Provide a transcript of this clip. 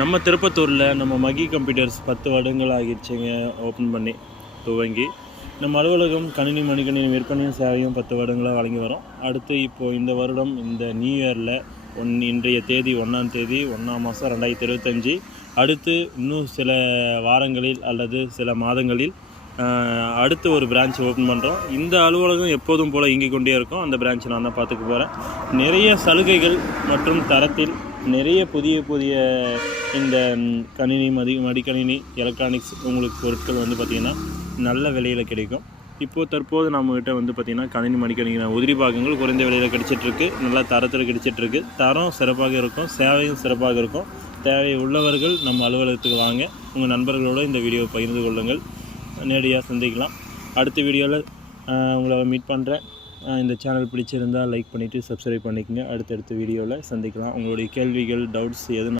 நம்ம திருப்பத்தூரில் நம்ம மகி கம்ப்யூட்டர்ஸ் 10 வருடங்கள் ஆகிடுச்சுங்க ஓப்பன் பண்ணி துவங்கி. நம்ம அலுவலகம் கணினி மடிக்கணினி விற்பனையும் சேவையும் 10 வருடங்களாக வழங்கி வரோம். அடுத்து இப்போது இந்த வருடம் இந்த நியூ இயரில் இன்றைய தேதி 1ஆம் தேதி 1ஆம் மாதம் 2025, அடுத்து இன்னும் சில வாரங்களில் அல்லது சில மாதங்களில் அடுத்து ஒரு பிரான்ச் ஓப்பன் பண்ணுறோம். இந்த அலுவலகம் எப்போதும் போல் இயங்கிக் கொண்டே இருக்கும். அந்த பிரான்ச் நான் தான் பார்த்துக்க போகிறேன். நிறைய சலுகைகள் மற்றும் தரத்தில் நிறைய புதிய இந்த கணினி மடிக்கணினி எலக்ட்ரானிக்ஸ் உங்களுக்கு பொருட்கள் வந்து பார்த்திங்கன்னா நல்ல விலையில் கிடைக்கும். இப்போது தற்போது நம்மகிட்ட வந்து பார்த்திங்கன்னா கணினி மடிக்கணினி உதிரி பாகங்கள் குறைந்த விலையில் கிடைச்சிட்ருக்கு. நல்லா தரத்தில் கிடைச்சிட்ருக்கு. தரம் சிறப்பாக இருக்கும், சேவையும் சிறப்பாக இருக்கும். தேவை உள்ளவர்கள் நம்ம அலுவலகத்துக்கு வாங்க. உங்கள் நண்பர்களோடு இந்த வீடியோவை பகிர்ந்து கொள்ளுங்கள். நேரடியாக சந்திக்கலாம். அடுத்த வீடியோவில் உங்களை மீட் பண்ணுறேன். இந்த சேனல் பிடிச்சிருந்தால் லைக் பண்ணிவிட்டு சப்ஸ்கிரைப் பண்ணிக்கோங்க. அடுத்தடுத்த வீடியோவில் சந்திக்கலாம். உங்களுடைய கேள்விகள், டவுட்ஸ் எதுனா